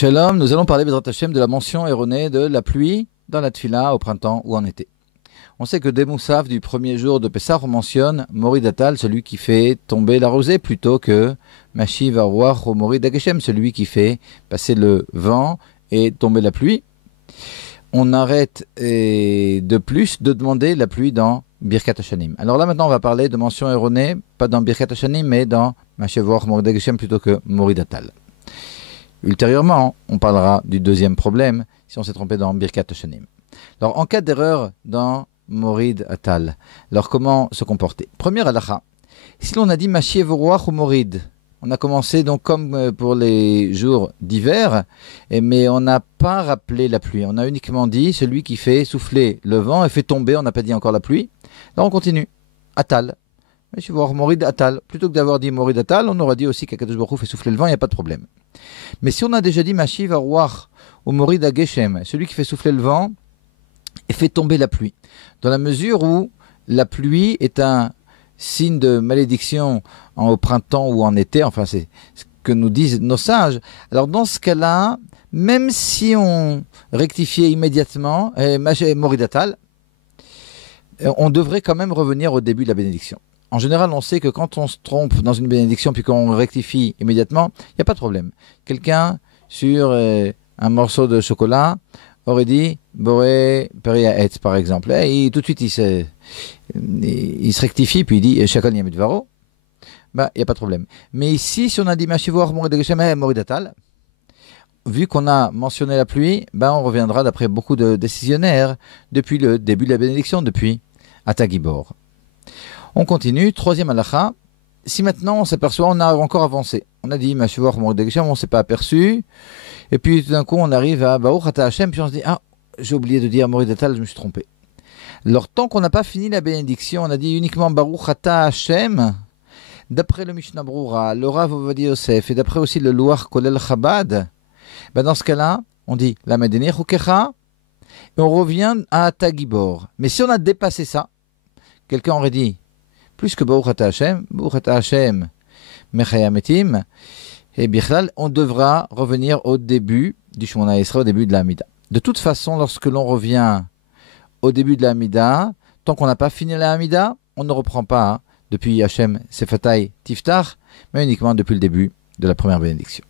Shalom, nous allons parler Bezrat Hashem de la mention erronée de la pluie dans la tfila au printemps ou en été. On sait que des Moussaf du premier jour de Pessah, on mentionne Morid Atal, celui qui fait tomber la rosée, plutôt que Mashiv Arwach ou Morid Ageshem, celui qui fait passer le vent et tomber la pluie. On arrête de plus de demander la pluie dans Birkat Hashanim. Alors là maintenant on va parler de mention erronée, pas dans Birkat Hashanim, mais dans Mashiv Arwach Morid Ageshem plutôt que Morid Atal. Ultérieurement, on parlera du deuxième problème si on s'est trompé dans Birkat Hashanim. Alors, en cas d'erreur dans Morid Atal, alors comment se comporter? Première halakha, si l'on a dit Mashiev Ruach ou Morid, on a commencé donc comme pour les jours d'hiver, mais on n'a pas rappelé la pluie. On a uniquement dit celui qui fait souffler le vent et fait tomber, on n'a pas dit encore la pluie. Là, on continue. Atal. Mashiev Ruach Morid Atal. Plutôt que d'avoir dit Morid Atal, on aura dit aussi qu'Akadosh Baruch Hu fait souffler le vent, il n'y a pas de problème. Mais si on a déjà dit Mashiv Arwach ou Morid Ageshem, celui qui fait souffler le vent et fait tomber la pluie, dans la mesure où la pluie est un signe de malédiction au printemps ou en été, enfin c'est ce que nous disent nos sages, alors dans ce cas-là, même si on rectifiait immédiatement Morid Atal, on devrait quand même revenir au début de la bénédiction. En général, on sait que quand on se trompe dans une bénédiction puis qu'on rectifie immédiatement, il n'y a pas de problème. Quelqu'un, sur un morceau de chocolat, aurait dit « Boré Peria Etz » par exemple. Et tout de suite, il se rectifie, puis il dit « Chakal Yamidvaro ». Il n'y a pas de problème. Mais ici, si on a dit « Mashivoar Morid Ageshem Morid Atal », vu qu'on a mentionné la pluie, on reviendra d'après beaucoup de décisionnaires depuis le début de la bénédiction, depuis Atagibor. On continue, troisième halakha. Si maintenant on s'aperçoit, on a encore avancé. On a dit Mashivoar Morid Ageshem, on ne s'est pas aperçu. Et puis tout d'un coup, on arrive à Baruch Ata Hashem, puis on se dit j'ai oublié de dire Morid Atal, je me suis trompé. Alors, tant qu'on n'a pas fini la bénédiction, on a dit uniquement Baruch Ata Hashem, d'après le Mishnah Brura, le Rav Ovadia Yosef, et d'après aussi le Loar Kolel Chabad, dans ce cas-là, on dit la Medenir Hukecha, et on revient à Atagibor. Mais si on a dépassé ça, quelqu'un aurait dit plus que Baruch Ata Hashem, Mechayametim, et Bichlal, on devra revenir au début du Shemona Esrei, au début de la Hamida. De toute façon, lorsque l'on revient au début de la Hamida, tant qu'on n'a pas fini la Hamida, on ne reprend pas depuis Hashem Sefatai Tiftar, mais uniquement depuis le début de la première bénédiction.